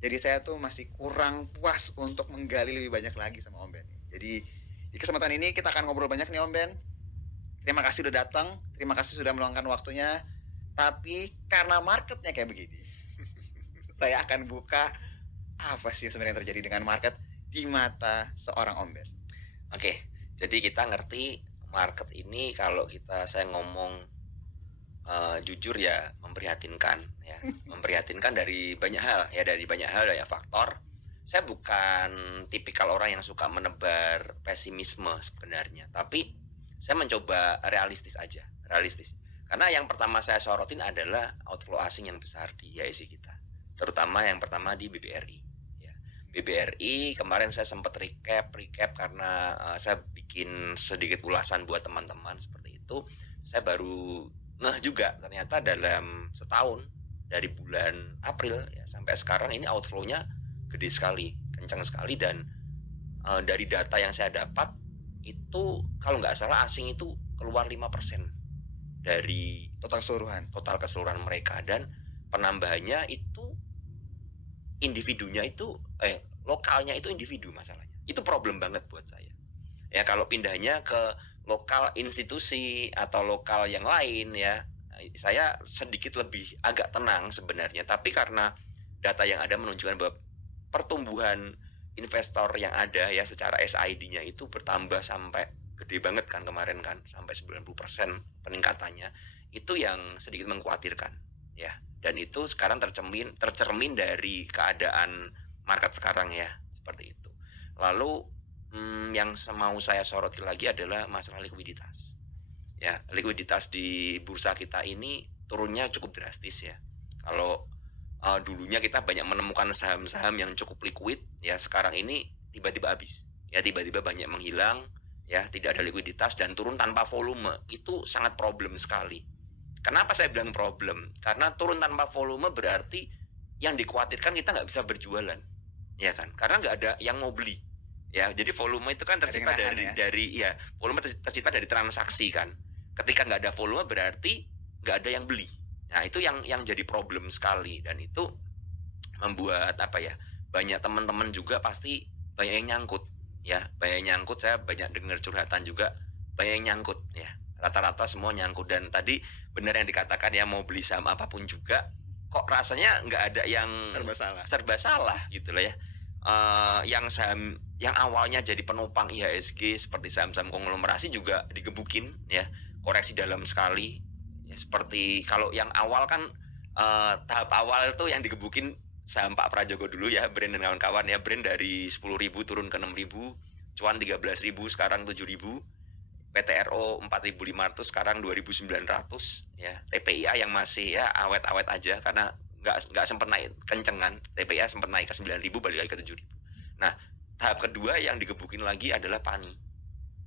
Jadi saya tuh masih kurang puas untuk menggali lebih banyak lagi sama Om Ben. Jadi di kesempatan ini kita akan ngobrol banyak nih Om Ben. Terima kasih udah datang, terima kasih sudah meluangkan waktunya. Tapi karena marketnya kayak begini, saya akan buka apa sih sebenarnya yang terjadi dengan market di mata seorang Om Ben. Oke, jadi kita ngerti market ini kalau saya ngomong, jujur ya memprihatinkan ya, memprihatinkan dari banyak hal ya faktor. Saya bukan tipikal orang yang suka menebar pesimisme sebenarnya, tapi saya mencoba realistis. Karena yang pertama saya sorotin adalah outflow asing yang besar di IHSG kita, terutama yang pertama di BBRI ya. BBRI kemarin saya sempat recap karena, saya bikin sedikit ulasan buat teman-teman seperti itu. Saya baru ngeh juga ternyata dalam setahun dari bulan April ya sampai sekarang ini outflow-nya gede sekali, kencang sekali dan dari data yang saya dapat itu kalau nggak salah asing itu keluar 5% dari total keseluruhan mereka dan penambahannya itu lokalnya itu individu masalahnya. Itu problem banget buat saya. Ya kalau pindahnya ke lokal institusi atau lokal yang lain ya, saya sedikit lebih agak tenang sebenarnya. Tapi karena data yang ada menunjukkan bahwa pertumbuhan investor yang ada ya secara SID-nya itu bertambah sampai gede banget kan kemarin kan, sampai 90% peningkatannya. Itu yang sedikit mengkhawatirkan ya. Dan itu sekarang tercermin dari keadaan market sekarang ya, seperti itu. Lalu yang mau saya soroti lagi adalah masalah likuiditas. Ya, likuiditas di bursa kita ini turunnya cukup drastis ya. Kalau dulunya kita banyak menemukan saham-saham yang cukup liquid, ya sekarang ini tiba-tiba habis. Ya tiba-tiba banyak menghilang, ya tidak ada likuiditas dan turun tanpa volume. Itu sangat problem sekali. Kenapa saya bilang problem? Karena turun tanpa volume berarti yang dikhawatirkan kita nggak bisa berjualan, ya kan? Karena nggak ada yang mau beli. Ya, jadi volume itu kan tercipta volume tercipta dari transaksi kan. Ketika nggak ada volume berarti nggak ada yang beli. Nah itu yang jadi problem sekali dan itu membuat banyak teman-teman juga pasti banyak yang nyangkut ya, saya banyak dengar curhatan juga banyak yang nyangkut ya, rata-rata semua nyangkut dan tadi benar yang dikatakan ya mau beli saham apapun juga kok rasanya nggak ada yang serba salah gitu loh ya. Yang saham yang awalnya jadi penopang IHSG seperti saham-saham konglomerasi juga digebukin ya, koreksi dalam sekali ya, seperti kalau yang awal kan tahap awal itu yang digebukin saham Pak Prajogo dulu ya, Brand dan kawan-kawan ya, Brand dari 10.000 turun ke 6.000, cuan 13.000 sekarang 7.000, PTRO 4.500 sekarang 2.900 ya, TPIA yang masih ya awet-awet aja karena nggak sempat naik kencengan, TPIA sempat naik ke 9.000 balik lagi ke 7.000. Nah tahap kedua yang digebukin lagi adalah PANI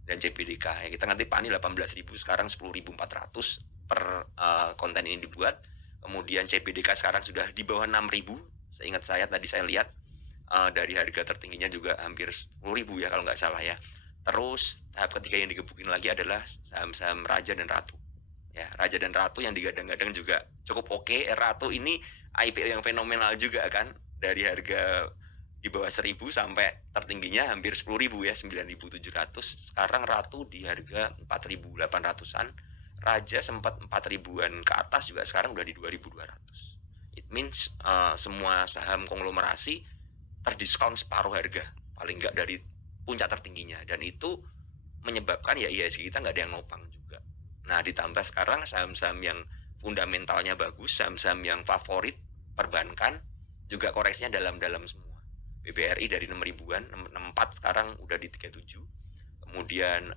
dan CPDK ya, kita ngerti PANI 18.000 sekarang 10.400 per konten ini dibuat. Kemudian CPDK sekarang sudah di bawah 6.000 seingat saya tadi saya lihat, dari harga tertingginya juga hampir 10.000 ya kalau nggak salah ya. Terus tahap ketiga yang digebukin lagi adalah saham-saham Raja dan Ratu ya, Raja dan Ratu yang digadang-gadang juga cukup oke. Ratu ini IPO yang fenomenal juga kan, dari harga di bawah 1.000 sampai tertingginya hampir 10.000 ya, 9.700. Sekarang Ratu di harga 4.800-an, Raja sempat 4.000-an ke atas juga, sekarang udah di 2.200. It means semua saham konglomerasi terdiskon separuh harga paling nggak dari puncak tertingginya, dan itu menyebabkan ya IHSG kita nggak ada yang nopang juga. Nah ditambah sekarang saham-saham yang fundamentalnya bagus, saham-saham yang favorit perbankan juga koreksinya dalam-dalam semua. BBRI dari 6.000-an, 64 sekarang udah di 37. Kemudian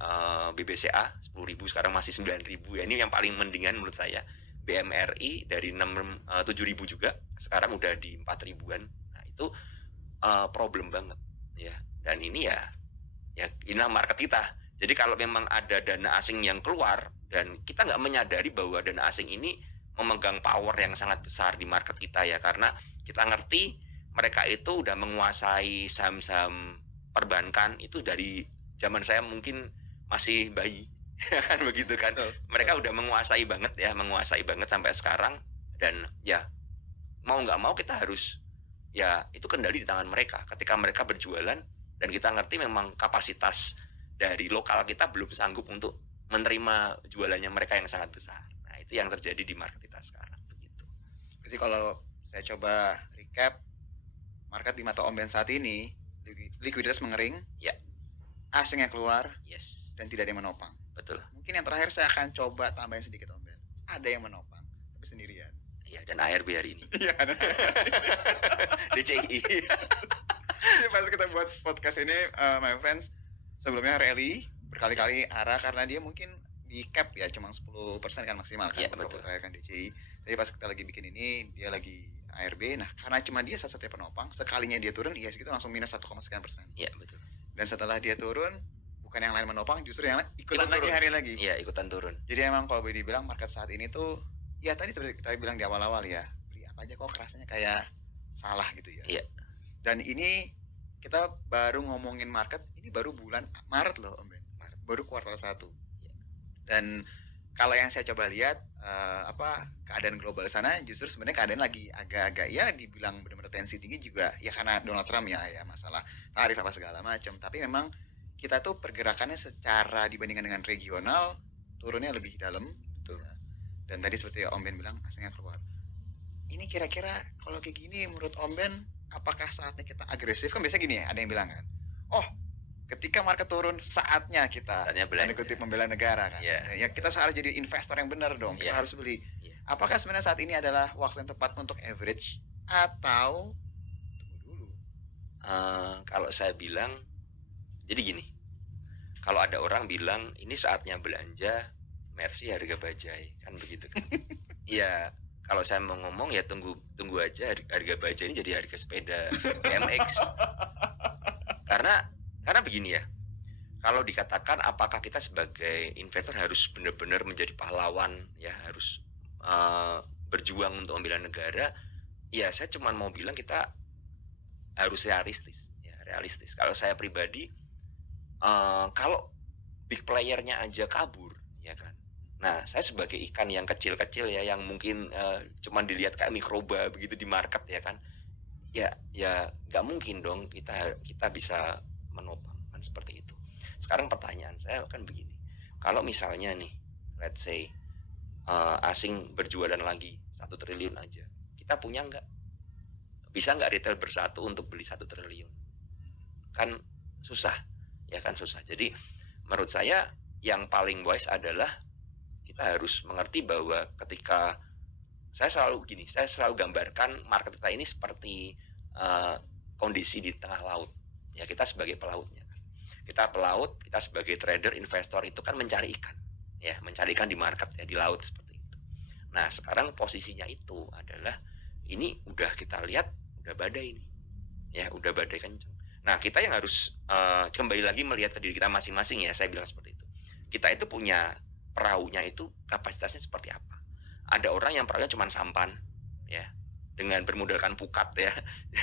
BBCA 10.000 sekarang masih 9.000 ya, ini yang paling mendingan menurut saya. BMRI dari 7.000 juga sekarang udah di 4.000-an. Nah itu problem banget ya, dan ini ya inilah market kita. Jadi kalau memang ada dana asing yang keluar dan kita nggak menyadari bahwa dana asing ini memegang power yang sangat besar di market kita ya, karena kita ngerti mereka itu udah menguasai saham-saham perbankan itu dari zaman saya mungkin masih bayi kan begitu kan. Mereka udah menguasai banget sampai sekarang, dan ya mau nggak mau kita harus ya itu kendali di tangan mereka. Ketika mereka berjualan dan kita ngerti memang kapasitas dari lokal kita belum sanggup untuk menerima jualannya mereka yang sangat besar. Nah, itu yang terjadi di market kita sekarang begitu. Berarti kalau saya coba recap, market di mata Om Ben saat ini likuiditas mengering, Ya. asing yang keluar, Yes, dan tidak ada yang menopang. betul. Mungkin yang terakhir saya akan coba tambahin sedikit Om Ben. Ada yang menopang, tapi sendirian. Iya, dan ARB hari ini. Iya. DCI. Jadi pas kita buat podcast ini, my friends, sebelumnya rally berkali-kali arah karena dia mungkin di cap ya cuma 10% kan maksimal kan Iya, untuk betul. terakhir kan DCI. Tapi pas kita lagi bikin ini dia lagi ARB. Nah, karena cuma dia satu-satunya penopang, sekalinya dia turun IHSG itu langsung minus 1,sekian%. Iya, betul. Dan setelah dia turun, bukan yang lain menopang, justru yang lain ikutan Ikut lagi turun. hari lagi. Iya, ikutan turun. Jadi emang kalau boleh dibilang market saat ini tuh ya tadi seperti kita bilang di awal-awal ya, beli apa aja kok rasanya kayak salah gitu ya. Iya. Dan ini kita baru ngomongin market ini baru bulan Maret loh Om Ben. Maret. Baru kuartal 1. Iya. Dan kalau yang saya coba lihat keadaan global sana justru sebenarnya keadaan lagi agak-agak ya dibilang benar-benar tensi tinggi juga ya karena Donald Trump ya masalah tarif apa segala macam. Tapi memang kita tuh pergerakannya secara dibandingkan dengan regional turunnya lebih dalam. Betul. Ya. Dan tadi seperti Om Ben bilang asingnya keluar. Ini kira-kira kalau kayak gini menurut Om Ben apakah saatnya kita agresif? Kan biasa gini ya, ada yang bilang kan, oh ketika market turun saatnya kita Saatnya belanja. tanda kutip membela negara kan. Iya. Ya kita harus jadi investor yang benar dong, kita Iya. harus beli. Iya. Apakah sebenarnya saat ini adalah waktu yang tepat untuk average atau tunggu dulu? Kalau saya bilang, jadi gini, kalau ada orang bilang ini saatnya belanja, Mercy harga bajai, kan begitu kan? Iya, kalau saya mau ngomong ya tunggu aja harga bajai ini jadi harga sepeda BMX. Karena begini ya, kalau dikatakan apakah kita sebagai investor harus benar-benar menjadi pahlawan ya, harus berjuang untuk membela negara, ya saya cuma mau bilang kita harus realistis ya, realistis. Kalau saya pribadi, kalau big playernya aja kabur ya kan, nah saya sebagai ikan yang kecil-kecil ya, yang mungkin cuma dilihat kayak mikroba begitu di market ya kan, ya nggak mungkin dong kita bisa menopang kan, seperti itu. Sekarang pertanyaan saya kan begini, kalau misalnya nih let's say asing berjualan lagi 1 triliun aja, kita punya nggak, bisa nggak retail bersatu untuk beli 1 triliun? Kan susah ya kan, susah. Jadi menurut saya yang paling wise adalah kita harus mengerti bahwa ketika saya selalu gambarkan market kita ini seperti kondisi di tengah laut ya. Kita sebagai pelautnya, kita pelaut, kita sebagai trader investor itu kan mencari ikan ya, mencari ikan di market ya, di laut seperti itu. Nah sekarang posisinya itu adalah ini udah kita lihat udah badai nih ya, udah badai kenceng. Nah kita yang harus kembali lagi melihat ke diri kita masing-masing ya, saya bilang seperti itu. Kita itu punya perahunya itu kapasitasnya seperti apa. Ada orang yang perahunya cuma sampan ya, dengan bermodalkan pukat ya,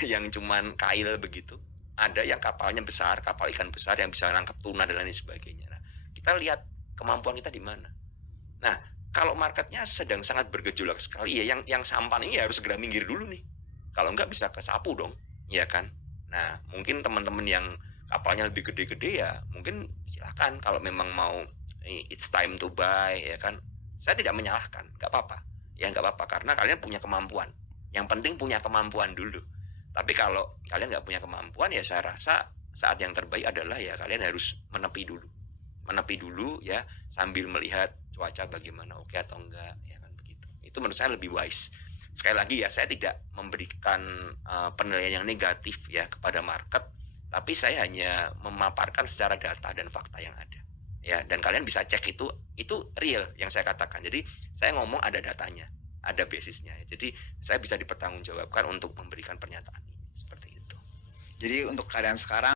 yang cuman kail begitu. Ada yang kapalnya besar, kapal ikan besar yang bisa nangkap tuna dan lain sebagainya. Nah, kita lihat kemampuan kita di mana. Nah, kalau marketnya sedang sangat bergejolak sekali ya, yang sampan ini harus segera minggir dulu nih. Kalau enggak bisa kesapu dong, ya kan. Nah, mungkin teman-teman yang kapalnya lebih gede-gede ya, mungkin silakan kalau memang mau it's time to buy ya kan. Saya tidak menyalahkan, nggak apa-apa. Ya nggak apa-apa karena kalian punya kemampuan. Yang penting punya kemampuan dulu. Tapi kalau kalian nggak punya kemampuan ya saya rasa saat yang terbaik adalah ya kalian harus menepi dulu ya, sambil melihat cuaca bagaimana, oke atau enggak ya kan, begitu. Itu menurut saya lebih wise. Sekali lagi ya, saya tidak memberikan penilaian yang negatif ya kepada market, tapi saya hanya memaparkan secara data dan fakta yang ada ya, dan kalian bisa cek itu real yang saya katakan. Jadi saya ngomong ada datanya, ada basisnya ya. Jadi saya bisa dipertanggungjawabkan untuk memberikan pernyataan ini seperti itu. Jadi untuk keadaan sekarang